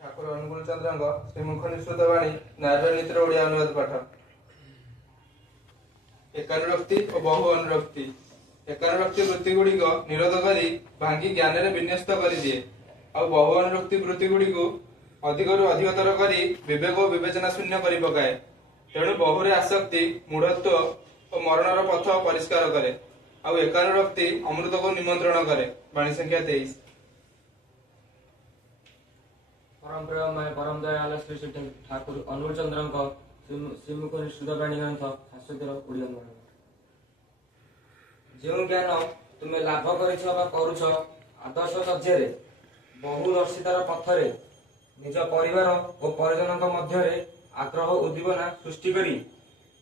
ठाकुर अनुकूल चंद्र श्रीमुख निश्चित बाणी नारायण नीतिर ओडिया अनुवाद पाठ। एकानुरक्ति और बहु अनुरक्ति। एकानुरक्ति वृत्ति गुड़िक निरोध करी भांगी ज्ञान रे विन्यस्त कर दिए और बहु अनुरक्ति वृत्ति गुड़िक अधिक अधिकतर करी विवेक और विवेचना शून्य कर पकाए। तेणु बहुरे आसक्ति मूढ़त्व और मरणर पथ परिष्कार करे और एकानुरक्ति अमृत को निमंत्रण करे। बाणी संख्या 23। परम प्रेममय परम दयाल श्री श्री ठाकुर अनुकूल चंद्र श्रीमुख निश्चित बाणी ग्रंथ शाश्वतर ओडिया अनुवाद। जो ज्ञान तुम्हें लाभ करुच आदर्श तज्जे बहु दर्शितार पथरे निज परिवार और परिजन मध्य आग्रह उद्दीपना सृष्टि करी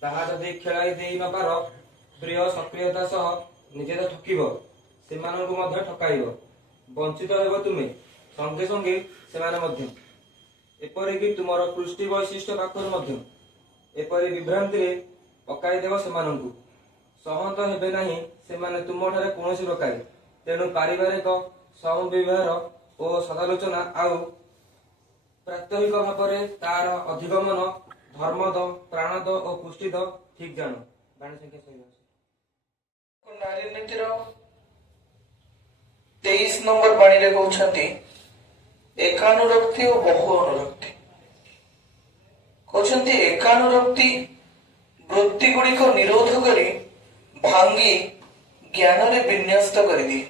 ताहा जदि खेलाई देई न पार प्रिय सक्रियता सह निजे तो ठकिब सेमानकु मध्य ठकाइब वंचित हेब तुमे संगे संगे सेमाने मध्य एपरिकी तुमर कृष्टि वैशिष्ट पाखर मध्य एपरि विभ्रांति रे पकाई देव सेमानकु सहंत हेबे नाही सेमाने तुमठारे कोनोसी प्रकार। तेणु पारिवारिक समविवाह और सदालोचना आउ प्रात्यहिक भाव तार अधिगमन धर्मद प्राणद और पुष्टिद ठीक जान। बाणी संख्या 26। नारी नीतिर 23 नंबर बाणी रे कहउछंती एकानुरक्ति और बहु अनुरक्ति। कहउछंती एकानुरक्ति वृत्ति गुड़िक निरोध करी भांगी ज्ञान रे विन्यस्त कर दिए।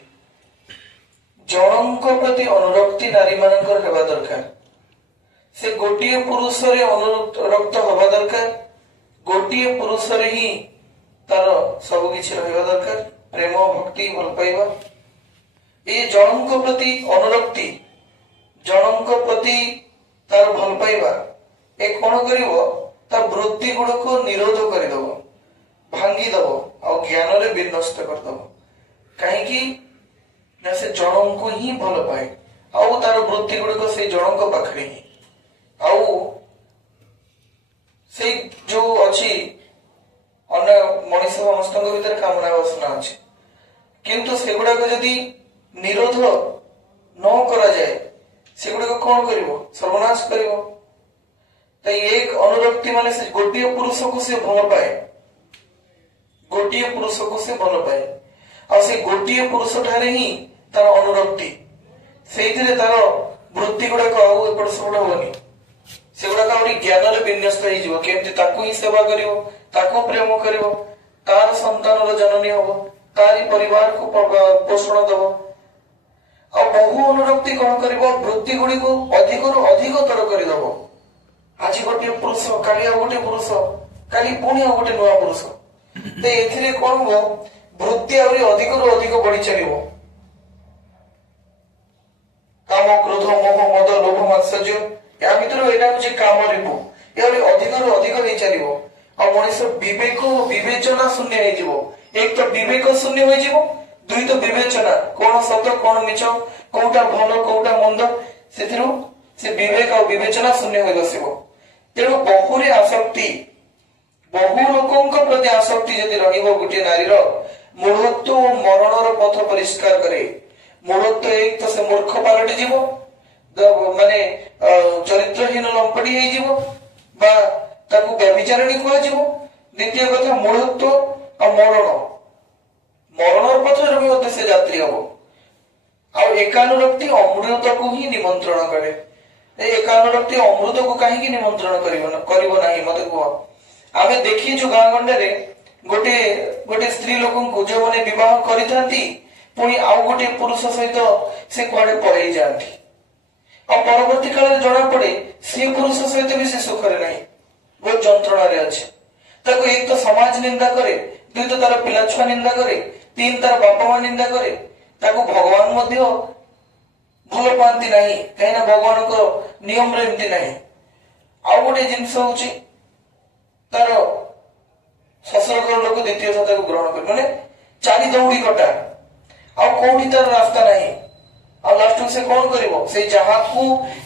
जनक प्रति अनुरक्ति नारी मानकर हेबा दरकार। से गोटिए पुरुष रे अनुरक्त हवा दरकार। गोटिए पुरुष रे ही तार सब किछि रहबा दरकार। प्रेम भक्ति भल पाइबा ए जनक प्रति अनुरक्ति जनक प्रति तार भल पाइबा ए कोन करिवो तार वृत्ति गुड़ को निरोध कर दबो भांगी दबो और ज्ञान रे विनष्ट कर दबो। कहीं ना से जनक को ही भल पाए और तार वृत्ति गुड़ को से जनक पाखरे ही आउ से जो अछि अन्य मनुष्य समस्त भीतर कामना वासना अछि किंतु सेगुड़ा को यदि निरोध न करा जाए सेगुड़ा को कौन करिवो सर्वनाश करिवो। तो एक अनुरक्ति माने से गोटिए पुरुष को से भल पाए गोटिए पुरुष को से भल पाए और से गोटिए पुरुष ठारे ही तार अनुरक्ति सेइथिरे तार वृत्ति गुड़ा को आउ एपट सेपट होनी सेगुड़ा का ज्ञान रे विन्यस्त हो जिवो केमति ताकू ही सेवा करिवो ताकू प्रेम करिवो तार संतान रो जननी होबो तारी परिवार को पोषण दबो। और बहु अनुरक्ति कौन करिवो वृत्ति गुड़ी को अधिक रु अधिक तर करि दबो। आज गोटे पुरुष काली गोटे पुरुष काली पुणी गोटे नुआ पुरुष तो एथिरे कौन हो वृत्ति आउरी अधिक रु अधिक बढ़ी चलिवो। काम क्रोध मोह मद लोभ मात्सर्य या भितर एटा होची काम रिपु यारी अधिक रु अधिक नहीं चलिवो। और मनुष्य विवेक विवेचना शून्य हो जिवो। एक तो विवेक शून्य हो जिवो दुई तो विवेचना कौन सत कौन मिछ कोउटा भल कोउटा मंद सेथिरु से विवेक और विवेचना शून्य हो बसिबो। तेणु बहुरे आसक्ति बहु लोकों प्रति आसक्ति यदि रहिबो गोटे नारीर मूढ़त्व और मरणर पथ परिष्कार करे। मूढ़त्व एक तो से मूर्ख पालटि जीवो माने चरित्रहीन लंपटी हो जीवो बा ताकू व्यभिचारिणी कुआ जीवो। द्वितीय कथा मूढ़त्व और मरणर पथ रे भी से यात्री हबो। आ एकानुरक्ति अमृत को ही निमंत्रण करे। एकानुरक्ति अमृत को कहीं निमंत्रण करिवो नाही मते कह। आमे देखि जो गां गंडे रे गोटे गोटे स्त्री लोकन को जो माने विवाह करिथांती पुनी आउ गोटे पुरुष सहित से कुआडे पळै जांती और परवर्ती काल जणा पड़े से पुरुष सहित भी से सुख रे नाही बहुत जंत्रणा रे अछि। ताको एक तो समाज निंदा करे दुई तो तार पिला छुआ निंदा करे तीन तार बापा मां निंदा करे ताको भगवान मध्य भल पाती नहीं कहीं भगवान को नियम रे एमती नहीं। आउ गोटे जिनस होची तार शशुर घर लोक द्वितीय सत्ता को ग्रहण कर माने चाली दौड़ी कटा आ कोठी तार रास्ता नहीं आ लास्ट से कौन करिवो से जहा को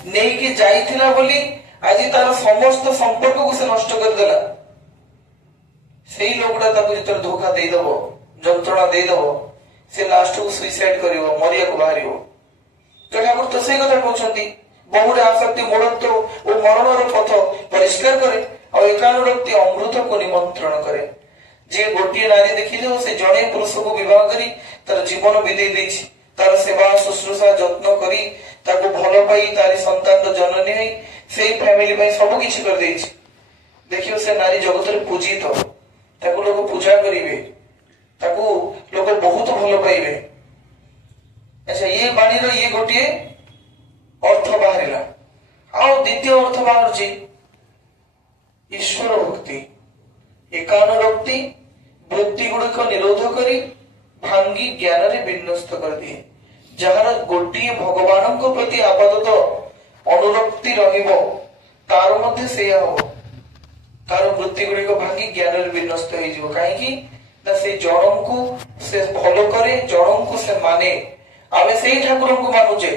नेई के जाईथिला बोली आज तार समस्त संपर्क को से नष्ट कर देला। सेही लोकड़ा ताको जतर धोखा दे दबो जंत्रणा दे दबो से लास्ट को सुइसाइड करिवो मरिया को बाहरिवो। तो ठाकुर तो से कथा कहउछंती ବହୁରେ ଆସକ୍ତି ମୂఢତ୍ୱ ଓ ମରଣର ପଥ ପରିଷ୍କାର କରେ ଆଉ ଏକାନୁରକ୍ତି ଅମୃତକୁ ନିମନ୍ତ୍ରଣ କରେ। ଯିଏ ଗୋଟିଏ ନାରୀ ଦେଖିଥିବ ସେ ଜଣେ ପୁରୁଷକୁ ବିବାହ କରି ତାର ଜୀବନ ବିତେଇ ଦେଇଛି, ତାର ସେବା ଶୁଶ୍ରୂଷା ଯତ୍ନ କରି ତାକୁ ଭଲ ପାଇ ତାରି ସନ୍ତାନର ଜନନୀ ହେଇ ସେଇ ଫ୍ୟାମିଲି ପାଇଁ ସବୁ କିଛି କରିଦେଇଛି। ଦେଖିବ ସେ ନାରୀ ଜଗତରେ ପୂଜିତ, ତାକୁ ଲୋକ ପୂଜା କରିବେ, ତାକୁ ଲୋକ ବହୁତ ଭଲ ପାଇବେ। ଆଚ୍ଛା, ଇଏ ବାଣୀର ଇଏ ଗୋଟିଏ ଅର୍ଥ ବାହାରିଲା। ଆଉ ଦ୍ୱିତୀୟ ଅର୍ଥ ବାହାରୁଛି ଈଶ୍ୱର ଭକ୍ତି। ଏକାନୁରକ୍ତି ବୃତ୍ତି ଗୁଡିକ ନିରୋଧ କରି ଭାଙ୍ଗି ଜ୍ଞାନରେ ବିନ୍ୟସ୍ତ କରିଦିଏ। ଯାହାର ଗୋଟିଏ ଭଗବାନଙ୍କ ପ୍ରତି ଆପାତତଃ ଅନୁରକ୍ତି ରହିବ ତାର ମଧ୍ୟ ସେଇଆ ହବ, ତାର ବୃତ୍ତି ଗୁଡିକ ଭାଙ୍ଗି ଜ୍ଞାନରେ ବିନ୍ୟସ୍ତ ହେଇଯିବ। କାହିଁକି ନା ସେ ଜଣଙ୍କୁ ସେ ଭଲ କରେ, ଜଣଙ୍କୁ ସେ ମାନେ। ଆମେ ସେଇ ଠାକୁରଙ୍କୁ ମାନୁଛେ,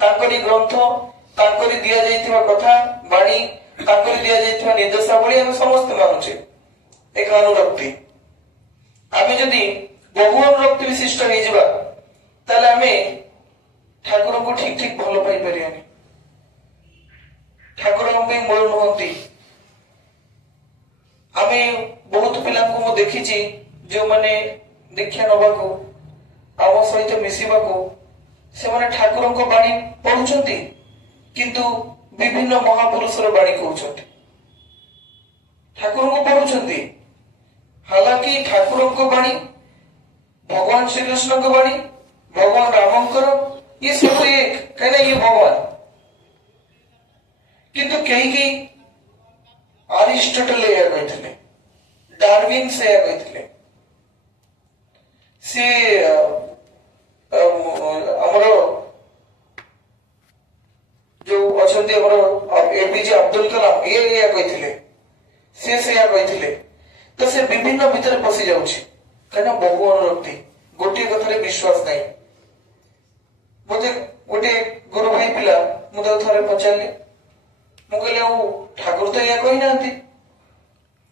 ତାଙ୍କରି ଗ୍ରନ୍ଥ, ତାଙ୍କରି ଦିଆଯାଇଥିବା କଥା ବାଣୀ, ତାଙ୍କରି ଦିଆଯାଇଥିବା ନିର୍ଦ୍ଦେଶାବଳୀ ଆମେ ସମସ୍ତେ ମାନୁଛେ। ଏକାନୁରକ୍ତି। ଆମେ ଯଦି ବହୁ ଅନୁରକ୍ତି ବିଶିଷ୍ଟ ହେଇଯିବା ତାହେଲେ ଆମେ ଠାକୁରଙ୍କୁ ଠିକ ଠିକ ଭଲ ପାଇପାରିବାନି। ଠାକୁର ଆମ ପାଇଁ ମୂଳ ନୁହନ୍ତି। ଆମେ ବହୁତ ପିଲାଙ୍କୁ ମୁଁ ଦେଖିଛି ଯେଉଁମାନେ ଦୀକ୍ଷା ନବାକୁ, ଆମ ସହିତ ମିଶିବାକୁ, ସେମାନେ ଠାକୁରଙ୍କ ବାଣୀ ପଢୁଛନ୍ତି କିନ୍ତୁ ବିଭିନ୍ନ ମହାପୁରୁଷର ବାଣୀ କହୁଛନ୍ତି। ଠାକୁରଙ୍କୁ ପଢୁଛନ୍ତି, ହାଲାକି ଠାକୁରଙ୍କ ବାଣୀ, ଭଗବାନ ଶ୍ରୀକୃଷ୍ଣଙ୍କ ବାଣୀ, ଭଗବାନ ରାମଙ୍କର, ଇଏ ସବୁ ଏକ, କାହିଁକିନା ଇଏ ଭଗବାନ। କିନ୍ତୁ କେହି କେହି ଆରିଷ୍ଟଟଲ ଏହା କହିଥିଲେ, ଡାର୍ୱିନ ସେ ଏହା କହିଥିଲେ। ସେ ଆମର ଯୋଉ ଅଛନ୍ତି ଆମର ଏପିଜେ ଅବଦୁଲ କଲାମ ଇଏ ଏହା କହିଥିଲେ, ସେ ସେଇଆ କହିଥିଲେ। ତ ସେ ବିଭିନ୍ନ ଭିତରେ ପଶି ଯାଉଛି, କାହିଁକିନା ବହୁ ଅନୁରକ୍ତି, ଗୋଟିଏ କଥାରେ ବିଶ୍ୱାସ ନାହିଁ। ମତେ ଗୋଟେ ଗୁରୁ ଭାଇ ପିଲା, ମୁଁ ତାକୁ ଥରେ ପଚାରିଲି, ମୁଁ କହିଲି ଆଉ ଠାକୁର ତ ଏଇଆ କହିନାହାନ୍ତି।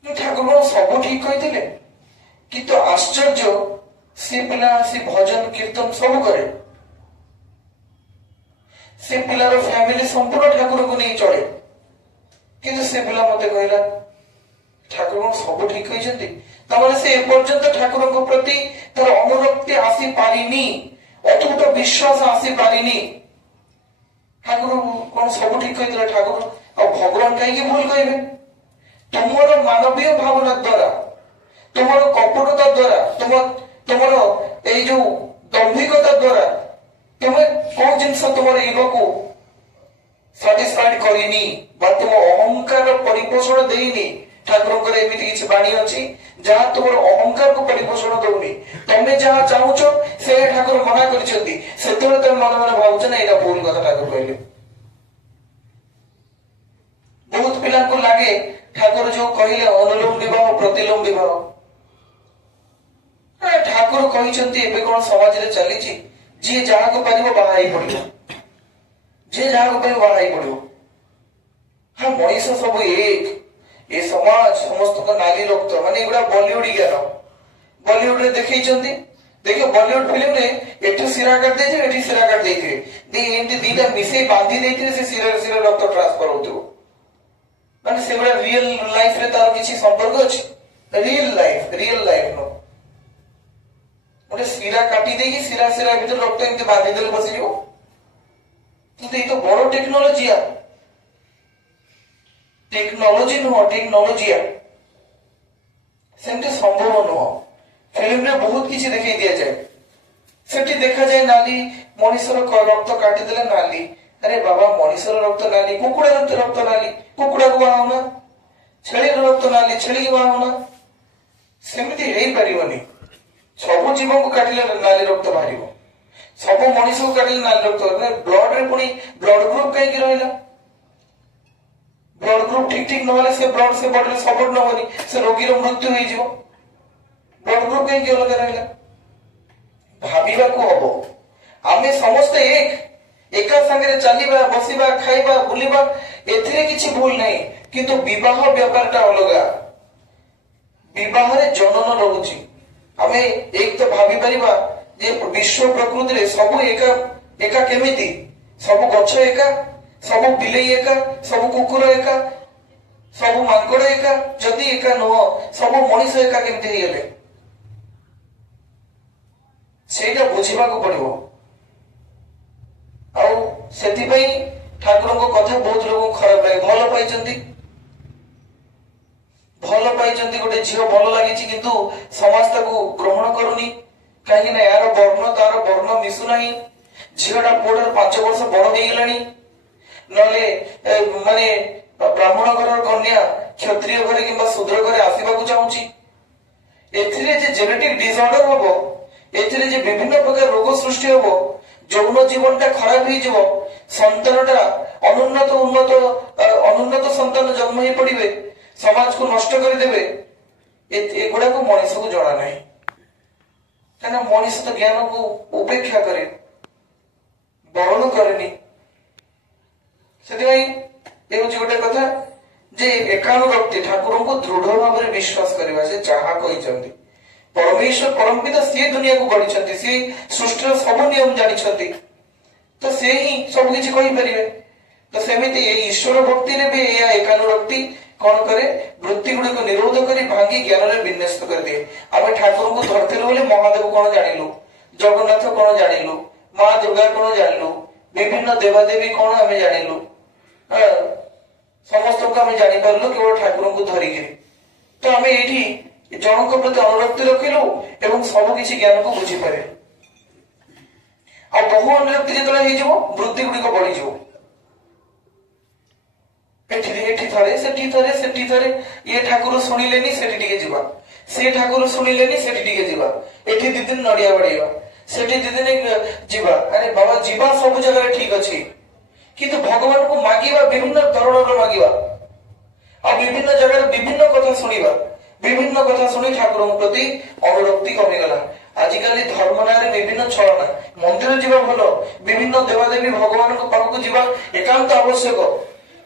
ଠାକୁର କଣ ସବୁ ଠିକ କହିଥିଲେ? କିନ୍ତୁ ଆଶ୍ଚର୍ଯ୍ୟ, ସେ ପିଲା ସେ ଭଜନ କୀର୍ତ୍ତନ ସବୁ କରେ, ସେ ପିଲାର ଫ୍ୟାମିଲି ସମ୍ପୂର୍ଣ୍ଣ ଠାକୁରଙ୍କୁ ନେଇ ଚଳେ। କିନ୍ତୁ ସେ ପିଲା ମତେ କହିଲା ଠାକୁର କଣ ସବୁ ଠିକ କହିଛନ୍ତି? ତାମାନେ ସେ ଏପର୍ଯ୍ୟନ୍ତ ଠାକୁରଙ୍କ ପ୍ରତି ତାର ଅନୁରକ୍ତି ଆସିପାରିନି, ଅତୁଟ ବିଶ୍ୱାସ ଆସିପାରିନି। ଠାକୁର କଣ ସବୁ ଠିକ କହିଥିଲେ? ଠାକୁର ଆଉ ଭଗବାନ କାହିଁକି ଭୁଲ କହିବେ? ତୁମର ମାନବୀୟ ଭାବନା ଦ୍ୱାରା, ତୁମର କପଟତା ଦ୍ୱାରା, ତୁମର ଏଇ ଯୋଉ ଦମ୍ଭିକତା ଦ୍ୱାରା ତୁମେ କୋଉ ଜିନିଷ ତୁମର ଇଗୋକୁ ସାଟିସ୍ଫାଇଡ କରିନି ବା ତୁମ ଅହଙ୍କାର ପରିପୋଷଣ ଦେଇନି। ଠାକୁରଙ୍କର ଏମିତି କିଛି ବାଣୀ ଅଛି ଯାହା ତୁମର ଅହଙ୍କାରକୁ ପରିପୋଷଣ ଦଉନି। ତମେ ଯାହା ଚାହୁଁଛ ସେ ଠାକୁର ମନା କରିଛନ୍ତି, ସେତେବେଳେ ତମେ ମନେ ମନେ ଭାବୁଛ ନା ଏଇଟା ଭୁଲ କଥା ଠାକୁର କହିଲେ। ବହୁତ ପିଲାଙ୍କୁ ଲାଗେ ଠାକୁର ଯୋଉ କହିଲେ ଅନୁଲୋମ ବିବାହ ପ୍ରତିଲୋମ ବିବାହ, ଠାକୁର କହିଛନ୍ତି ଏବେ କଣ ସମାଜରେ ଚାଲିଛି, ଯିଏ ଯାହାକୁ ପାରିବ ବାହା ହେଇ ପଡିବ, ଯିଏ ଯାହାକୁ ପାରିବ ବାହା ହେଇ ପଡିବ। ହଁ, ମଣିଷ ସବୁ ଏକ, ଏ ସମାଜ ସମସ୍ତଙ୍କ ନାଲି ରକ୍ତ, ମାନେ ଏଗୁଡା ବଲିଉଡ ଜ୍ଞାନ। ବଲିଉଡରେ ଦେଖେଇଛନ୍ତି, ଦେଖିବ ବଲିଉଡ ଫିଲ୍ମରେ ଏଠୁ ଶିରା କାଟି ଦେଇଥିବେ, ଏଠି ଶିରା କାଟି ଦେଇଥିବେ, ଏମିତି ଦିଟା ମିଶେଇ ବାନ୍ଧି ଦେଇଥିବେ, ସେ ଶିରା ରକ୍ତ ଟ୍ରାନ୍ସଫର ହଉଥିବ। ମାନେ ସେଗୁଡା ରିଏଲ ଲାଇଫରେ ତାର କିଛି ସମ୍ପର୍କ ଅଛି? ରିଏଲ ଲାଇଫ ନୁହଁ। ଗୋଟେ ଶିରା କାଟି ଦେଇକି ଶିରା ଭିତରେ ରକ୍ତ ଏମିତି ବାନ୍ଧିଦେଲେ ବସିଯିବ। କିନ୍ତୁ ଏଇ ତ ବଡ ଟେକ୍ନୋଲୋଜିଆ, ଟେକ୍ନୋଲୋଜି ନୁହଁ, ଟେକ୍ନୋଲୋଜିଆ। ସେମିତି ସମ୍ଭବ ନୁହଁ। ଫିଲ୍ମରେ ବହୁତ କିଛି ଦେଖେଇ ଦିଆଯାଏ, ସେଠି ଦେଖାଯାଏ ନାଲି, ମଣିଷର ରକ୍ତ କାଟିଦେଲେ ନାଲି। ଆରେ ବାବା, ମଣିଷର ରକ୍ତ ନାଲି, କୁକୁଡ଼ାର ରକ୍ତ ନାଲି, କୁକୁଡ଼ାକୁ ବାହା ହଉନା, ଛେଳିର ରକ୍ତ ନାଲି, ଛେଳିକି ବାହା ହଉନା। ସେମିତି ହେଇପାରିବନି। ସବୁ ଜୀବଙ୍କୁ କାଟିଲେ ନାଲି ରକ୍ତ ବାହାରିବ, ସବୁ ମଣିଷକୁ କାଟିଲେ ନାଲି ରକ୍ତ। ବ୍ଲଡରେ ପୁଣି ବ୍ଲଡ ଗ୍ରୁପ କାହିଁକି ରହିଲା? ବ୍ଲଡ ଗ୍ରୁପ ଠିକ ନହେଲେ ସେ ବ୍ଲଡ ସେ ବଡିରେ ସପୋର୍ଟ ନବନି, ସେ ରୋଗୀର ମୃତ୍ୟୁ ହେଇଯିବ। ବ୍ଲଡ ଗ୍ରୁପ କାହିଁକି ଅଲଗା ରହିଲା? ଭାବିବାକୁ ହବ। ଆମେ ସମସ୍ତେ ଏକା ସାଙ୍ଗରେ ଚାଲିବା, ବସିବା, ଖାଇବା, ବୁଲିବା, ଏଥିରେ କିଛି ଭୁଲ ନାହିଁ। କିନ୍ତୁ ବିବାହ ବ୍ୟାପାରଟା ଅଲଗା। ବିବାହରେ ଜନନ ରହୁଛି। ଆମେ ତ ଭାବି ପାରିବା ଯେ ବିଶ୍ୱ ପ୍ରକୃତିରେ ସବୁ ଏକା କେମିତି? ସବୁ ଗଛ ଏକା, ସବୁ ବିଲେଇ ଏକା, ସବୁ କୁକୁର ଏକା, ସବୁ ମାଙ୍କଡ ଏକା? ଯଦି ଏକା ନୁହଁ, ସବୁ ମଣିଷ ଏକା କେମିତି ହେଇଗଲେ? ସେଇଟା ବୁଝିବାକୁ ପଡିବ। ଆଉ ସେଥିପାଇଁ ଠାକୁରଙ୍କ କଥା ବହୁତ ଲୋକଙ୍କୁ ଖରାପ ଲାଗେ। ଭଲ ପାଇଛନ୍ତି, ଗୋଟେ ଝିଅ ଭଲ ଲାଗିଛି, କିନ୍ତୁ ସମାଜ ତାକୁ ଗ୍ରହଣ କରୁନି। କାହିଁକି ନା ଏହାର ବର୍ଣ୍ଣ ତାର ବର୍ଣ୍ଣ ମିଶୁନାହିଁ। ଝିଅଟା ପୁଅଠାରୁ 5 ବର୍ଷ ବଡ ହେଇଗଲାଣି, ନହେଲେ ମାନେ ବ୍ରାହ୍ମଣ ଘରର କନ୍ୟା କ୍ଷତ୍ରିୟ ଘରେ କିମ୍ବା ଶୂଦ୍ର ଘରେ ଆସିବାକୁ ଚାହୁଁଛି। ଏଥିରେ ଯେ ଜେନେଟିକ ଡିସଅର୍ଡର ହବ, ଏଥିରେ ଯେ ବିଭିନ୍ନ ପ୍ରକାର ରୋଗ ସୃଷ୍ଟି ହବ, ଯୌନ ଜୀବନଟା ଖରାପ ହେଇଯିବ, ସନ୍ତାନଟା ଅନୁନ୍ନତ ସନ୍ତାନ ଜନ୍ମ ହେଇ ପଡିବେ, ସମାଜକୁ ନଷ୍ଟ କରିଦେବେ, ଏଗୁଡାକୁ ମଣିଷକୁ ଜଣା ନାହିଁ। କାହିଁକିନା ମଣିଷ ତ ଜ୍ଞାନକୁ ଉପେକ୍ଷା କରେ, ବରଣ କରେନି। ସେଥିପାଇଁ ଏ ହଉଛି ଗୋଟେ କଥା ଯେ ଏକାନୁରକ୍ତି, ଠାକୁରଙ୍କୁ ଦୃଢ ଭାବରେ ବିଶ୍ୱାସ କରିବା। ସେ ଯାହା କହିଛନ୍ତି, ପରମେଶ୍ୱର ପରମପିତା ସିଏ ଦୁନିଆକୁ ଗଢିଛନ୍ତି, ସିଏ ସୃଷ୍ଟିର ସବୁ ନିୟମ ଜାଣିଛନ୍ତି, ତ ସେ ହିଁ ସବୁ କିଛି କହିପାରିବେ। ତ ସେମିତି ଏଇ ଈଶ୍ୱର ଭକ୍ତିରେ ବି ଏହା ଏକାନୁରକ୍ତି କଣ କରେ? ବୃତ୍ତି ଗୁଡିକୁ ନିରୋଧ କରି ଭାଙ୍ଗି ଜ୍ଞାନରେ ବିନ୍ୟସ୍ତ କରିଦିଏ। ଆମେ ଠାକୁରଙ୍କୁ ଧରିଥିଲୁ ବୋଲି ମହାଦେବ କଣ ଜାଣିଲୁ, ଜଗନ୍ନାଥ କଣ ଜାଣିଲୁ, ମା ଦୁର୍ଗା କଣ ଜାଣିଲୁ, ବିଭିନ୍ନ ଦେବାଦେବୀ କଣ ଆମେ ଜାଣିଲୁ, ସମସ୍ତଙ୍କୁ ଆମେ ଜାଣିପାରିଲୁ କେବଳ ଠାକୁରଙ୍କୁ ଧରିକିରି। ତ ଆମେ ଏଇଠି ଜଣଙ୍କ ପ୍ରତି ଅନୁରକ୍ତି ରଖିଲୁ ଏବଂ ସବୁ କିଛି ଜ୍ଞାନକୁ ବୁଝିପାରେ। ଆଉ ବହୁ ଅନୁରକ୍ତି ଯେତେବେଳେ ହେଇଯିବ, ବୃତ୍ତି ଗୁଡିକ ବଢିଯିବ। ଏଠି ଥରେ, ସେଠି ଥରେ, ଇଏ ଠାକୁର ଶୁଣିଲେନି ସେଠି ଟିକେ ଯିବା, ସେ ଠାକୁର ଶୁଣିଲେନି ସେଠି ଟିକେ ଯିବା, ଏଠି 2 ଦିନ ନଡିଆ ବାଡେଇବା, ସେଠି 2 ଦିନ ଯିବା। ଆରେ ବାବା, ଯିବା ସବୁ ଜାଗାରେ ଠିକ ଅଛି, କିନ୍ତୁ ଭଗବାନଙ୍କୁ ମାଗିବା ବିଭିନ୍ନ ଧରଣର ମାଗିବା, ଆଉ ବିଭିନ୍ନ ଜାଗାରେ ବିଭିନ୍ନ କଥା ଶୁଣିବା, ବିଭିନ୍ନ କଥା ଶୁଣି ଠାକୁରଙ୍କ ପ୍ରତି ଅନୁରକ୍ତି କମିଗଲା। ଆଜିକାଲି ଧର୍ମ ନାଁରେ ବିଭିନ୍ନ ଛଳନା। ମନ୍ଦିର ଯିବା ଭଲ, ବିଭିନ୍ନ ଦେବାଦେବୀ ଭଗବାନଙ୍କ ପାଖକୁ ଯିବା ଏକାନ୍ତ ଆବଶ୍ୟକ,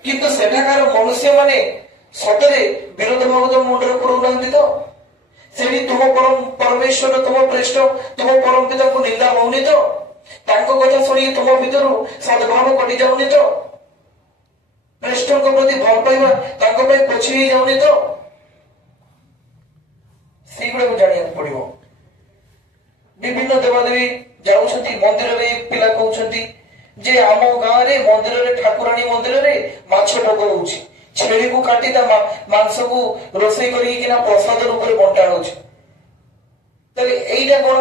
କିନ୍ତୁ ସେଠାକାର ମନୁଷ୍ୟ ମାନେ ସତରେ ବିରୋଧ ଭାବ ତ ମୁଣ୍ଡରେ ପୁରଉନାହାନ୍ତି ତ? ସେଠି ତୁମ ପରମେଶ୍ୱର, ତୁମ ପ୍ରେଷ୍ଠ, ତୁମ ପରମ ପିତାଙ୍କୁ ନିନ୍ଦା ହଉନି ତ? ତାଙ୍କ କଥା ଶୁଣିକି ତୁମ ଭିତରୁ ସଦ୍ଭାବ କଟି ଯାଉନି ତ? ପ୍ରେଷ୍ଠଙ୍କ ପ୍ରତି ଭଲ ପାଇବା ତାଙ୍କ ପାଇଁ ପୋଛି ହେଇଯାଉନି ତ? ସେଇଗୁଡାକୁ ଜାଣିବାକୁ ପଡିବ। ବିଭିନ୍ନ ଦେବାଦେବୀ ଯାଉଛନ୍ତି ମନ୍ଦିରରେ, ପିଲା କହୁଛନ୍ତି ଯେ ଆମ ଗାଁରେ ମନ୍ଦିରରେ, ଠାକୁରାଣୀ ମନ୍ଦିରରେ ମାଛ ଭୋଗ ହଉଛି, ଛେଳିକୁ କାଟି ତା ମାଂସକୁ ରୋଷେଇ କରିକିନା ପ୍ରସାଦ ରୂପରେ ବଣ୍ଟା ହଉଛି। ତାହେଲେ ଏଇଟା କଣ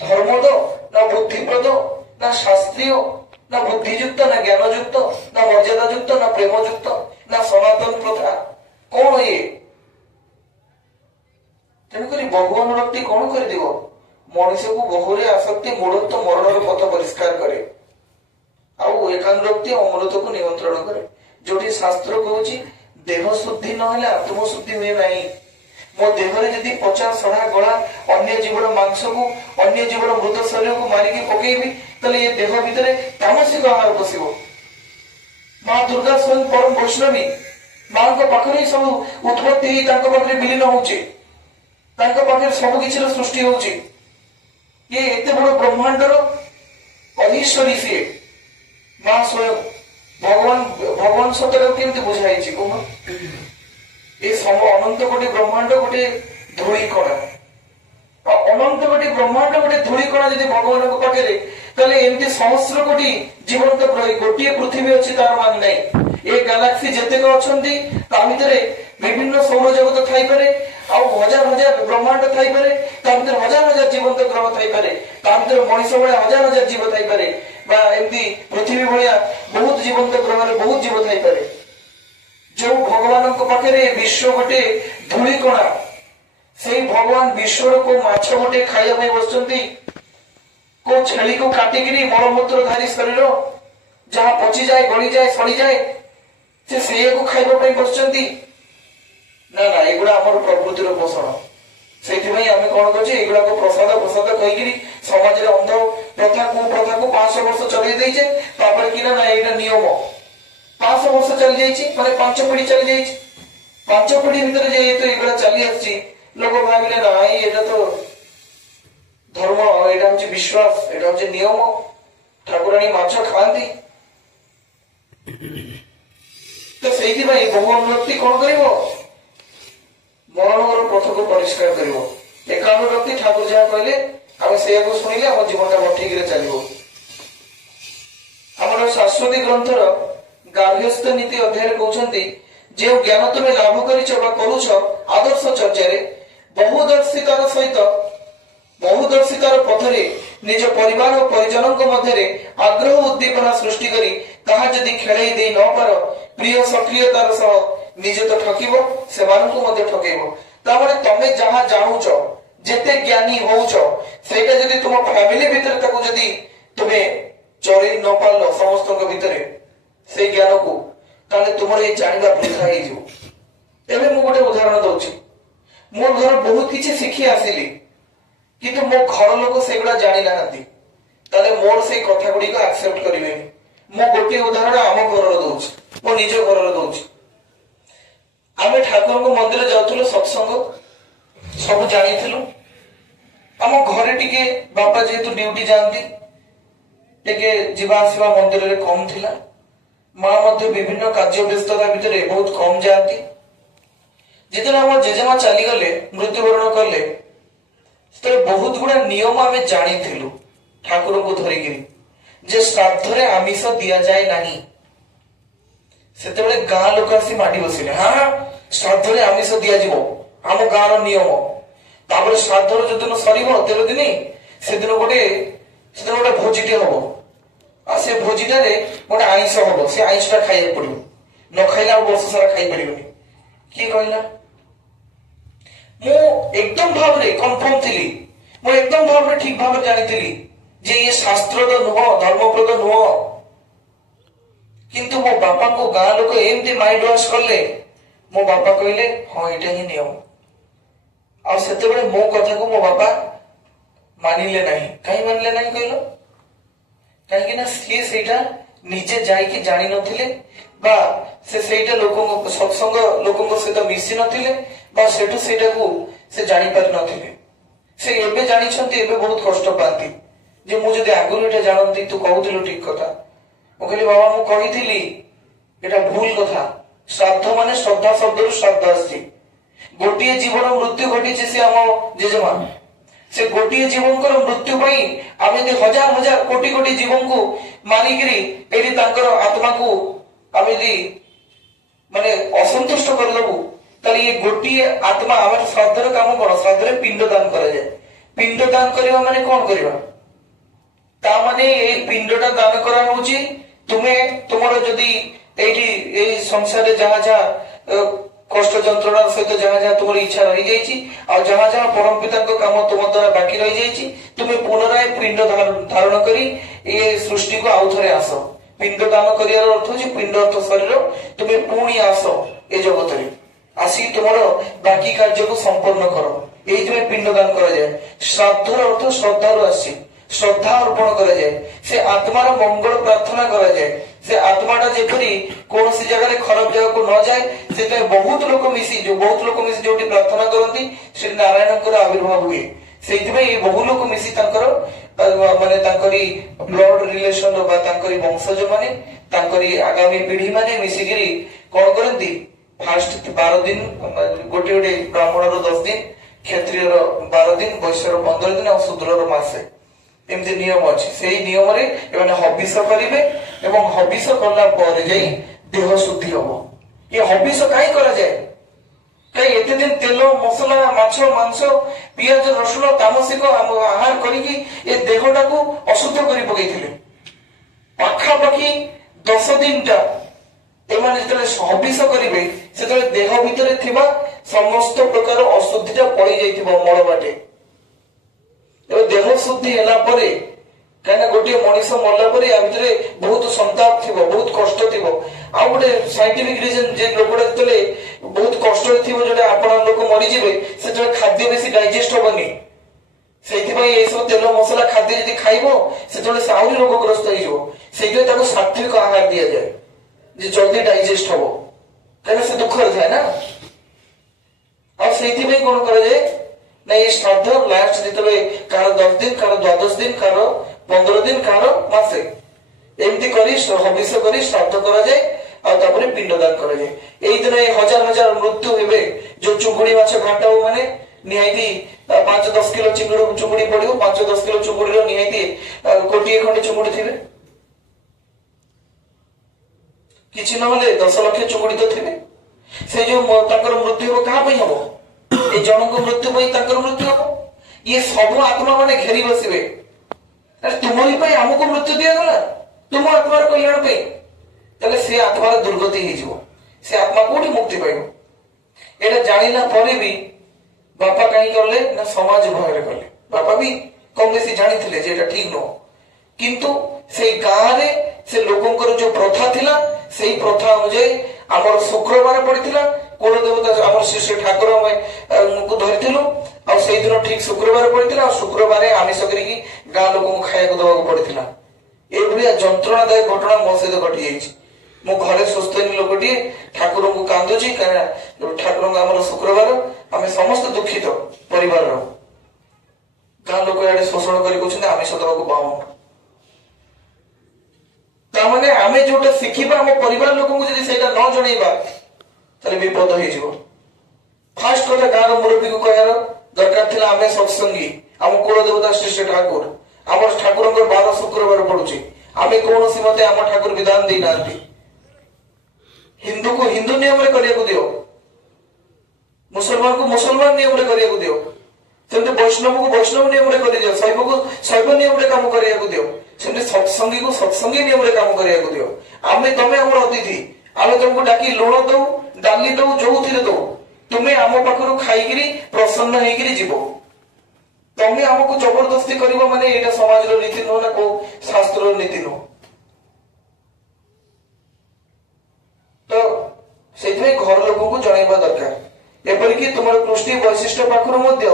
ଧର୍ମଦ, ନା ବୁଦ୍ଧିପ୍ରଦ, ନା ଶାସ୍ତ୍ରୀୟ, ନା ବୁଦ୍ଧିଯୁକ୍ତ, ନା ଜ୍ଞାନଯୁକ୍ତ, ନା ମର୍ଯ୍ୟାଦା ଯୁକ୍ତ, ନା ପ୍ରେମଯୁକ୍ତ, ନା ସନାତନ ପ୍ରଥା? କଣ ଇଏ? ତେଣୁକରି ବହୁ ଅନୁରକ୍ତି କଣ କରିଦିବ? ମଣିଷକୁ ବହୁରେ ଆସକ୍ତି ମୂଳତ୍ୱ ମରଣର ପଥ ପରିଷ୍କାର କରେ, ଆଉ ଏକାନୁରକ୍ତି ଅମୃତକୁ ନିମନ୍ତ୍ରଣ କରେ। ଯୋଉଠି ଶାସ୍ତ୍ର କହୁଛି ଦେହ ଶୁଦ୍ଧି ନହେଲେ ଆତ୍ମଶୁଦ୍ଧି ହୁଏ ନାହିଁ। ମୋ ଦେହରେ ଯଦି ପଚା ସଢା ଗଳା ଅନ୍ୟ ଜୀବର ମାଂସକୁ, ଅନ୍ୟ ଜୀବର ମୃତ ଶରୀରକୁ ମାରିକି ପକେଇବି, ତାହେଲେ ଏ ଦେହ ଭିତରେ ତାମସିକ ଆହାର ପଶିବ। ମା ଦୁର୍ଗା ସ୍ୱୟଂ ପରମ ବୈଷ୍ଣବୀ, ମାଙ୍କ ପାଖରେ ସବୁ ଉତ୍ପତ୍ତି ହେଇ ତାଙ୍କ ପାଖରେ ବିଲୀନ ହଉଛି, ତାଙ୍କ ପାଖରେ ସବୁ କିଛିର ସୃଷ୍ଟି ହଉଛି। ଇଏ ଏତେ ବଡ ବ୍ରହ୍ମାଣ୍ଡର ଅଧୀଶ୍ୱରୀ ସିଏ, ମା ସ୍ୱୟଂ। ଭଗବାନ ସତରେ କେମିତି ବୁଝା ହେଇଛି କୁହ? ଏ ଅନନ୍ତ କୋଟି ବ୍ରହ୍ମାଣ୍ଡ ଗୋଟେ ଧୂଳି କଣା, ଅନନ୍ତ କୋଟି ବ୍ରହ୍ମାଣ୍ଡ ଗୋଟେ ଧୂଳି କଣା ଯଦି ଭଗବାନଙ୍କ ପାଖରେ, ତାହେଲେ ଏମିତି ସହସ୍ର କୋଟି ଜୀବନ୍ତ ଗୋଟିଏ ପୃଥିବୀ ଅଛି ତାର ମାନେ ନାହିଁ। ଏ ଗାଲାକ୍ସି ଯେତେକ ଅଛନ୍ତି ତା ଭିତରେ ବିଭିନ୍ନ ସୌର ଜଗତ ଥାଇପାରେ, ଆଉ ହଜାର ହଜାର ବ୍ରହ୍ମାଣ୍ଡ ଥାଇପାରେ, ତା ଭିତରେ ହଜାର ହଜାର ଜୀବନ୍ତ ଗ୍ରହ ଥାଇପାରେ, ତା ଭିତରେ ମଣିଷ ଭଳିଆ ହଜାର ହଜାର ଜୀବ ଥାଇପାରେ, ବା ଏମିତି ପୃଥିବୀ ଭଳିଆ ବହୁତ ଜୀବନ୍ତ ଗ୍ରହରେ ବହୁତ ଜୀବ ଥାଇପାରେ। ଯୋଉ ଭଗବାନଙ୍କ ପାଖରେ ବିଶ୍ୱ ଗୋଟେ ଧୂଳି କଣା, ସେଇ ଭଗବାନ ବିଶ୍ୱର କୋଉ ମାଛ ଗୋଟେ ଖାଇବା ପାଇଁ ବସିଛନ୍ତି, କୋଉ ଛେଳିକୁ କାଟିକିରି ମଳମୂତ୍ର ଧାରୀ ଶରୀର ଯାହା ପଚିଯାଏ, ଗଳିଯାଏ, ସଳିଯାଏ, ସେ ସେଇଆକୁ ଖାଇବା ପାଇଁ ବସିଛନ୍ତି। ନା ନା, ଏଗୁଡା ଆମର ପ୍ରକୃତିର ପୋଷଣ। ସେଇଥିପାଇଁ ଆମେ କଣ କରୁଛେ, ଏଗୁଡାକ ପ୍ରସାଦ କହିକିରି ସମାଜରେ ଅନ୍ଧ ପ୍ରଥାକୁ 500 ବର୍ଷ ଚଲେଇ ଦେଇଛେ। ତାପରେ କିନା ନା ଏଇଟା ନିୟମ 500 ବର୍ଷ ଚାଲି ଯାଇଛି, ମାନେ 5 ପିଢି ଚାଲି ଯାଇଛି। 5 ପିଢି ଭିତରେ ଯେହେତୁ ଏଗୁଡା ଚାଲି ଆସିଛି, ଲୋକ ଭାବିଲେ ନାଇଁ ଏଇଟା ତ ଧର୍ମ, ଏଇଟା ହଉଛି ବିଶ୍ୱାସ, ଏଇଟା ହଉଛି ନିୟମ, ଠାକୁରାଣୀ ମାଛ ଖାଆନ୍ତି। ସେଇଥିପାଇଁ ବହୁ ଅନୁରକ୍ତି କଣ କରିବ? ମନର ପଥକୁ ପରିଷ୍କାର କରିବ। ଏକାନୁରକ୍ତି ଠାକୁର ଯାହା କହିଲେ ଆମେ ସେଇଆକୁ ଶୁଣିଲେ ଆମ ଜୀବନଟା ଠିକରେ ଚାଲିବ। ଆମର ଶାଶ୍ୱତୀ ଗ୍ରନ୍ଥର ଗାର୍ହସ୍ଥ ନୀତି ଅଧ୍ୟାୟରେ କହୁଛନ୍ତି, ଯେଉଁ ଜ୍ଞାନ ତୁମେ ଲାଭ କରିଛ ବା କରୁଛ ଆଦର୍ଶ ଚର୍ଚ୍ଚାରେ ବହୁଦର୍ଶିତାର ପଥରେ ନିଜ ପରିବାର ଓ ପରିଜନଙ୍କ ମଧ୍ୟରେ ଆଗ୍ରହ ଉଦ୍ଦୀପନା ସୃଷ୍ଟି କରି ତାହା ଯଦି ଖେଳେଇ ଦେଇ ନ ପାର, ପ୍ରିୟ ସକ୍ରିୟତାର ସହ ନିଜେ ତ ଠକିବ, ସେମାନଙ୍କୁ ମଧ୍ୟ ଠକେଇବ। ତାମାନେ ତମେ ଯାହା ଜାଣୁଛ, ଯେତେ ଜ୍ଞାନୀ ହଉଛ, ସେଇଟା ଯଦି ତୁମ ଫ୍ୟାମିଲି ଭିତରେ ତାକୁ ଯଦି ତୁମେ ଚରେଇ ନ ପାରିଲ ସମସ୍ତଙ୍କ ଭିତରେ ସେଇ ଜ୍ଞାନକୁ, ତାହେଲେ ତୁମର ଏଇ ଜାଣିବା ବୃଥା ହେଇଯିବ। ଏବେ ମୁଁ ଗୋଟେ ଉଦାହରଣ ଦଉଛି। ମୋ ଘର ବହୁତ କିଛି ଶିଖି ଆସିଲି, କିନ୍ତୁ ମୋ ଘର ଲୋକ ସେଗୁଡା ଜାଣି ନାହାନ୍ତି, ତାହେଲେ ମୋର ସେଇ କଥା ଗୁଡିକ ଆକ୍ସେପ୍ଟ କରିବେନି। ମୁଁ ଗୋଟିଏ ଉଦାହରଣ ଆମ ଘରର ଦଉଛି, ମୋ ନିଜ ଘରର ଦଉଛି। ଆମେ ଠାକୁରଙ୍କ ମନ୍ଦିର ଯାଉଥିଲୁ, ସତ୍ସଙ୍ଗ ସବୁ ଜାଣିଥିଲୁ। ଆମ ଘରେ ଟିକେ ବାପା ଯେହେତୁ ଡ୍ୟୁଟି ଯାଆନ୍ତି, ଟିକେ ଯିବା ଆସିବା ମନ୍ଦିରରେ କମ ଥିଲା। ମା ମଧ୍ୟ ବିଭିନ୍ନ କାର୍ଯ୍ୟ ବ୍ୟସ୍ତତା ଭିତରେ ବହୁତ କମ ଯାଆନ୍ତି। ଯେତେବେଳେ ଆମ ଜେଜେମା ଚାଲିଗଲେ, ମୃତ୍ୟୁବରଣ କଲେ, ସେତେବେଳେ ବହୁତ ଗୁଡା ନିୟମ ଆମେ ଜାଣିଥିଲୁ ଠାକୁରଙ୍କୁ ଧରିକିରି, ଯେ ଶ୍ରାଦ୍ଧରେ ଆମିଷ ଦିଆଯାଏ ନାହିଁ। ସେତେବେଳେ ଗାଁ ଲୋକ ଆସି ମାଡି ବସିଲେ, ହଁ ଶ୍ରାଦ୍ଧରେ ଆମିଷ ଦିଆଯିବ, ଆମ ଗାଁର ନିୟମ। ତାପରେ ଶ୍ରାଦ୍ଧର ଯୋଉଦିନ ସରିବ 13 ଦିନ, ସେଦିନ ଗୋଟେ ଭୋଜିଟେ ହବ। ଆଉ ସେ ଭୋଜିଟାରେ ଗୋଟେ ଆଇଁଷ ହବ, ସେ ଆଇଁଷଟା ଖାଇବାକୁ ପଡିବ, ନ ଖାଇଲେ ଆଉ ବର୍ଷ ସାରା ଖାଇପାରିବନି। କିଏ କହିଲା? ମୁଁ ଏକଦମ ଭାବରେ କନଫର୍ମ ଥିଲି, ମୁଁ ଏକଦମ ଭାବରେ ଠିକ ଭାବରେ ଜାଣିଥିଲି ଯେ ଇଏ ଶାସ୍ତ୍ରର ନୁହଁ, ଧର୍ମପ୍ରଦ ନୁହଁ। କିନ୍ତୁ ମୋ ବାପାଙ୍କୁ ଗାଁ ଲୋକ ଏମିତି ମାଇଣ୍ଡ ୱାଶ କଲେ, ମୋ ବାପା କହିଲେ ହଁ ଏଇଟା ହିଁ ନିୟମ। ଆଉ ସେତେବେଳେ ମୋ କଥାକୁ ମୋ ବାପା ମାନିଲେ ନାହିଁ। କାହିଁ ମାନିଲେ ନାହିଁ କହିଲ? କାହିଁକି ନା ସିଏ ସେଇଟା ନିଜେ ଯାଇକି ଜାଣିନଥିଲେ, ବା ସେ ସେଇଟା ଲୋକଙ୍କ ସତ୍ସଙ୍ଗ ଲୋକଙ୍କ ସହିତ ମିଶି ନଥିଲେ, ବା ସେଠୁ ସେଇଟାକୁ ସେ ଜାଣିପାରିନଥିଲେ। ସେ ଏବେ ଜାଣିଛନ୍ତି, ଏବେ ବହୁତ କଷ୍ଟ ପାଆନ୍ତି ଯେ ମୁଁ ଯଦି ଆଗରୁ ଏଇଟା ଜାଣନ୍ତି, ତୁ କହୁଥିଲୁ ଠିକ କଥା। ମୁଁ କହିଲି ବାବା ମୁଁ କହିଥିଲି ଏଟା ଭୁଲ କଥା। ଶ୍ରାଦ୍ଧ ମାନେ ଶ୍ରଦ୍ଧା ଶବ୍ଦରୁ ଶ୍ରାଦ୍ଧ ଆସିଛି। ଗୋଟିଏ ଜୀବନ ମୃତ୍ୟୁ ଘଟିଛି, ସେ ଆମ ଜେଜେମା। ସେ ଗୋଟିଏ ଜୀବଙ୍କର ମୃତ୍ୟୁ ପାଇଁ ଆମେ ଯଦି ହଜାର ହଜାର କୋଟି କୋଟି ଜୀବଙ୍କୁ ମାନିକିରି ଏଠି ତାଙ୍କର ଆତ୍ମାକୁ ଆମେ ଯଦି ମାନେ ଅସନ୍ତୁଷ୍ଟ କରିଦବୁ, ତାହେଲେ ଇଏ ଗୋଟିଏ ଆତ୍ମା। ଆମର ଶ୍ରାଦ୍ଧର କାମ କଣ? ଶ୍ରାଦ୍ଧରେ ପିଣ୍ଡ ଦାନ କରାଯାଏ। ପିଣ୍ଡ ଦାନ କରିବା ମାନେ କଣ କରିବା? ତା ମାନେ ଏଇ ପିଣ୍ଡଟା ଦାନ କରା ହଉଛି, ତୁମେ ତୁମର ଯଦି ଏଇଠି ଏଇ ସଂସାରରେ ଯାହା ଯାହା କଷ୍ଟ ଯନ୍ତ୍ରଣାର ସହିତ ଯାହା ଯାହା ତୁମର ଇଚ୍ଛା ରହିଯାଇଛି, ଆଉ ଯାହା ଯାହା ପରମ ପିତାଙ୍କ କାମ ତୁମ ଦ୍ୱାରା ବାକି ରହିଯାଇଛି, ତୁମେ ପୁନରାୟ ପିଣ୍ଡ ଧାରଣ କରି ଏ ସୃଷ୍ଟିକୁ ଆଉ ଥରେ ଆସ। ପିଣ୍ଡ ଦାନ କରିବାର ଅର୍ଥ ହଉଛି, ପିଣ୍ଡ ଅର୍ଥ ଶରୀର, ତୁମେ ପୁଣି ଆସ ଏ ଜଗତରେ, ଆସି ତୁମର ବାକି କାର୍ଯ୍ୟକୁ ସମ୍ପନ୍ନ କର। ଏଇଥିପାଇଁ ପିଣ୍ଡ ଦାନ କରାଯାଏ। ଶ୍ରାଦ୍ଧର ଅର୍ଥ ଶ୍ରଦ୍ଧାରୁ ଆସିଛି, ଶ୍ରଦ୍ଧା ଅର୍ପଣ କରାଯାଏ। ସେ ଆତ୍ମାର ମଙ୍ଗଳ ପ୍ରାର୍ଥନା କରାଯାଏ। ସେ ଆତ୍ମାଟା ଯେପରି କୌଣସି ଜାଗାରେ ଖରାପ ଜାଗାକୁ ନ ଯାଏ, ସେଥିପାଇଁ ବହୁତ ଲୋକ ମିଶି ଯୋଉଠି ପ୍ରାର୍ଥନା କରନ୍ତି, ସେଠି ନାରାୟଣଙ୍କର ଆବିର୍ଭାବ ହୁଏ। ସେଇଥିପାଇଁ ବହୁ ଲୋକ ମିଶି ତାଙ୍କର ମାନେ ତାଙ୍କରି ବ୍ଲଡ ରିଲେସନ ବା ତାଙ୍କରି ବଂଶଜ ମାନେ, ତାଙ୍କରି ଆଗାମୀ ପିଢି ମାନେ ମିଶିକିରି କଣ କରନ୍ତି, ଫାଷ୍ଟ 12 ଦିନ, ଗୋଟେ ଗୋଟେ ବ୍ରାହ୍ମଣର 10 ଦିନ, କ୍ଷତ୍ରିୟର 12 ଦିନ, ବୈଶ୍ୟର 15 ଦିନ, ଆଉ ଶୂଦ୍ରର ମାସେ, ଏମିତି ନିୟମ ଅଛି। ସେଇ ନିୟମରେ ଏମାନେ ହବିଷ କରିବେ, ଏବଂ ହବିଷ କଲା ପରେ ଯାଇ ଦେହ ଶୁଦ୍ଧି ହବ। ଏ ହବିଷ କାହିଁ କରାଯାଏ? କାହିଁ ଏତେ ଦିନ ତେଲ ମସଲା, ମାଛ ମାଂସ, ପିଆଜ ରସୁଣ, ତାମସିକ ଆହାର କରିକି ଏ ଦେହଟାକୁ ଅଶୁଦ୍ଧ କରି ପକେଇଥିଲେ। ପାଖାପାଖି 10 ଦିନଟା ଏମାନେ ଯେତେବେଳେ ହବିଷ କରିବେ, ସେତେବେଳେ ଦେହ ଭିତରେ ଥିବା ସମସ୍ତ ପ୍ରକାର ଅଶୁଦ୍ଧିଟା ପଳେଇ ଯାଇଥିବ ମଳ ବାଟେ। ଏବେ ଦେହ ଶୁଦ୍ଧି ହେଲା ପରେ, କାହିଁକିନା ଗୋଟିଏ ମଣିଷ ମରିଲା ପରେ ୟା ଭିତରେ ବହୁତ ସନ୍ତାପ ଥିବ, ବହୁତ କଷ୍ଟ ଥିବ। ଆଉ ଗୋଟେ ସାଇଣ୍ଟିଫିକ ରିଜନ, ଯେ ଲୋକଟା ଯେତେବେଳେ ବହୁତ କଷ୍ଟରେ ଥିବ, ଯୋଉଟା ଆପଣ ଲୋକ ମରିଯିବେ, ସେତେବେଳେ ଖାଦ୍ୟ ବେଶୀ ଡାଇଜେଷ୍ଟ ହବନି। ସେଇଥିପାଇଁ ଏଇସବୁ ତେଲ ମସଲା ଖାଦ୍ୟ ଯଦି ଖାଇବ, ସେତେବେଳେ ସେ ଆହୁରି ରୋଗଗ୍ରସ୍ତ ହେଇଯିବ। ସେଇଥିପାଇଁ ତାକୁ ସାତ୍ବିକ ଆହାର ଦିଆଯାଏ, ଯେ ଜଲ୍ଦି ଡାଇଜେଷ୍ଟ ହବ, କାହିଁକିନା ସେ ଦୁଃଖରେ ଥାଏ ନା। ଆଉ ସେଇଥିପାଇଁ କଣ କରାଯାଏ ନା, ଏଇ ଶ୍ରାଦ୍ଧ ଲାଷ୍ଟ ଯେତେବେଳେ କାହାର 10 ଦିନ, କାହାର 12 ଦିନ, କାହାର 15 ଦିନ, କାହାର ମାସେ, ଏମିତି କରି ହବିଷ କରି ଶ୍ରାଦ୍ଧ କରାଯାଏ। ଆଉ ତାପରେ ପିଣ୍ଡଦାନ କରାଯାଏ। ଏଇ ଦିନ ଏ ହଜାର ହଜାର ମୃତ୍ୟୁ ହେବେ। ଯୋଉ ଚୁଙ୍ଗୁଡି ମାଛ ଘାଣ୍ଟ ହବ ମାନେ ନିହାତି 5-10 କିଲୋ ଚୁଙ୍ଗୁଡି ପଡିବ। 5-10 କିଲୋ ଚୁଙ୍ଗୁଡିର ନିହାତି କୋଟିଏ ଖଣ୍ଡେ ଚୁଙ୍ଗୁଡି ଥିବେ, କିଛି ନହେଲେ 10 ଲକ୍ଷ ଚୁଙ୍ଗୁଡି ତ ଥିବେ। ସେ ଯୋଉ ତାଙ୍କର ମୃତ୍ୟୁ ହବ କାହା ପାଇଁ ହବ? ଏ ଜଣଙ୍କ ମୃତ୍ୟୁ ପାଇଁ ତାଙ୍କର ମୃତ୍ୟୁ ହବ। ଇଏ ସବୁ ଆତ୍ମା ମାନେ ଘେରି ବସିବେ, ତୁମରି ପାଇଁ ଆମକୁ ମୃତ୍ୟୁ ଦିଆଗଲା, ତୁମ ଆତ୍ମାର କଲ୍ୟାଣ ପାଇଁ। ତାହେଲେ ସେ ଆତ୍ମାର ଦୁର୍ଗତି ହେଇଯିବ, ସେ ଆତ୍ମା କୋଉଠି ମୁକ୍ତି ପାଇବ? ଏଇଟା ଜାଣିଲା ପରେ ବି ବାପା କାହିଁ କଲେ ନା ସମାଜ ଭୟରେ କଲେ। ବାପା ବି କମ ବେଶୀ ଜାଣିଥିଲେ ଯେ ଏଟା ଠିକ ନୁହଁ, କିନ୍ତୁ ସେଇ ଗାଁରେ ସେ ଲୋକଙ୍କର ଯୋଉ ପ୍ରଥା ଥିଲା ସେଇ ପ୍ରଥା ଅନୁଯାୟୀ ଆମର ଶୁକ୍ରବାର ପଡିଥିଲା। କୁଳ ଦେବତା ଆମର ଶ୍ରୀ ଶ୍ରୀ ଠାକୁର ଆମେ ଧରିଥିଲୁ, ଆଉ ସେଇଦିନ ଠିକ ଶୁକ୍ରବାର ପଡିଥିଲା। ଆଉ ଶୁକ୍ରବାର ଆମିଷ କରିକି ଗାଁ ଲୋକଙ୍କୁ ଖାଇବାକୁ ଦବାକୁ ପଡିଥିଲା। ଏଇଭଳିଆ ଯନ୍ତ୍ରଣାଦାୟକ ଘଟଣା ମୋ ସହିତ ଘଟି ଯାଇଛି। ମୁଁ ଘରେ ସୁସ୍ଥହୀନ ଲୋକଟିଏ, ଠାକୁରଙ୍କୁ କାନ୍ଦୁଛି, କାରଣ ଠାକୁରଙ୍କୁ ଆମର ଶୁକ୍ରବାର, ଆମେ ସମସ୍ତେ ଦୁଃଖିତ ପରିବାରର। ଗାଁ ଲୋକ ଏଆଡେ ଶୋଷଣ କରି କହୁଛନ୍ତି ଆମିଷ ଦବାକୁ ପାଉନୁ। ତାମାନେ ଆମେ ଯୋଉଟା ଶିଖିବା ଆମ ପରିବାର ଲୋକଙ୍କୁ ଯଦି ସେଇଟା ନ ଜଣେଇବା ତାହେଲେ ବିପଦ ହେଇଯିବ। ଫାଷ୍ଟ କଥା ଗାଁର ମୁରବୀକୁ କହିବାର ଦରକାର ଥିଲା ଆମେ ସତ୍ସଙ୍ଗୀ, ଆମ କୁଳ ଦେବତା ଶ୍ରୀ ଶ୍ରୀ ଠାକୁର, ଆମର ଠାକୁରଙ୍କର 12 ଶୁକ୍ରବାର ପଡୁଛି, ଆମେ କୌଣସି ମତେ ଆମ ଠାକୁର ବିଧାନ ଦେଇନାହାନ୍ତି। ହିନ୍ଦୁକୁ ହିନ୍ଦୁ ନିୟମରେ କରିବାକୁ ଦିଅ, ମୁସଲମାନକୁ ମୁସଲମାନ ନିୟମରେ କରିବାକୁ ଦିଅ, ସେମିତି ବୈଷ୍ଣବକୁ ବୈଷ୍ଣବ ନିୟମରେ କରିଦିଅ, ଶୈବକୁ ଶୈବ ନିୟମରେ କାମ କରିବାକୁ ଦିଅ, ସେମିତି ସତ୍ସଙ୍ଗୀକୁ ସତ୍ସଙ୍ଗୀ ନିୟମରେ କାମ କରିବାକୁ ଦିଅ। ତମେ ଆମର ଅତିଥି, ଆମେ ତମକୁ ଡାକି ଲୁଣ ଦଉ, ଡାଲି ଦଉ, ଯୋଉଥିରେ ଦଉ, ତୁମେ ଆମ ପାଖରୁ ଖାଇକିରି ପ୍ରସନ୍ନ ହେଇକିରି ଯିବ। ତମେ ଆମକୁ ଜବରଦସ୍ତି କରିବ ମାନେ ଏଇଟା ସମାଜର ନୀତି ନୁହଁ, ନା କୋଉ ଶାସ୍ତ୍ରର ନୀତି ନୁହଁ। ତ ସେଥିପାଇଁ ଘର ଲୋକଙ୍କୁ ଜଣେଇବା ଦରକାର। ଏପରିକି ତୁମର କୃଷ୍ଟି ବୈଶିଷ୍ଟ୍ୟ ପାଖରୁ ମଧ୍ୟ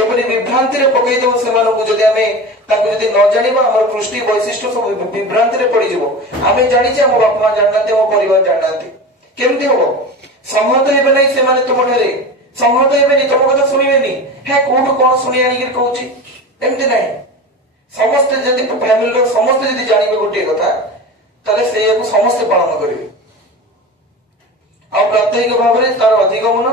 ଏପରି ବିଭ୍ରାନ୍ତିରେ ପକେଇଦେବ ସେମାନଙ୍କୁ। ଯଦି ଆମେ ତାଙ୍କୁ ଯଦି ନ ଜାଣିବା ଆମର କୃଷ୍ଟି ବୈଶିଷ୍ଟ୍ୟ ସବୁ ବିଭ୍ରାନ୍ତିରେ ପଡିଯିବ। ଆମେ ଜାଣିଛେ, ଆମ ବାପା ମା ଜାଣିନାହାନ୍ତି, ଆମ ପରିବାର ଜାଣିନାହାନ୍ତି, କେମିତି ହବ? ସଂହତ ହେବେ ନାହିଁ ସେମାନେ ତୁମଠାରେ, ସଂହତ ହେବେନି, ତମ କଥା ଶୁଣିବେନି। କୋଉଠୁ କଣ ଶୁଣି ଆଣିକିରି କହୁଛି, ଏମିତି ନାହିଁ। ସମସ୍ତେ ଯଦି ଫ୍ୟାମିଲିର ସମସ୍ତେ ଯଦି ଜାଣିବେ ଗୋଟିଏ କଥା, ତାହେଲେ ସେଇଆକୁ ସମସ୍ତେ ପାଳନ କରିବେ। ଆଉ ପ୍ରାତ୍ୟହିକ ଭାବରେ ତାର ଅଧିଗମନ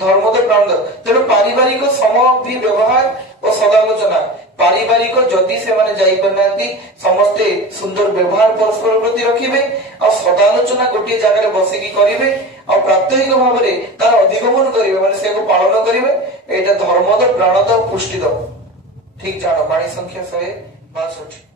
ଧର୍ମଦ ପ୍ରାଣ। ତେଣୁ ପାରିବାରିକ ସମଭି ବ୍ୟବହାର ଓ ସଦାଲୋଚନା, ପାରିବାରିକ ଯଦି ସେମାନେ ଯାଇପାରିନାହାନ୍ତି ସମସ୍ତେ ସୁନ୍ଦର ବ୍ୟବହାର ପରସ୍ପର ପ୍ରତି ରଖିବେ, ଆଉ ସଦାଲୋଚନା ଗୋଟିଏ ଜାଗାରେ ବସିକି କରିବେ, ଆଉ ପ୍ରାତ୍ୟହିକ ଭାବରେ ତାର ଅଧିଗମନ କରିବେ, ମାନେ ସେକୁ ପାଳନ କରିବେ। ଏଇଟା ଧର୍ମଦ ପ୍ରାଣଦ ପୁଷ୍ଟିଦ। ଠିକ ଜାଣ, ବାଣୀ ସଂଖ୍ୟା 162।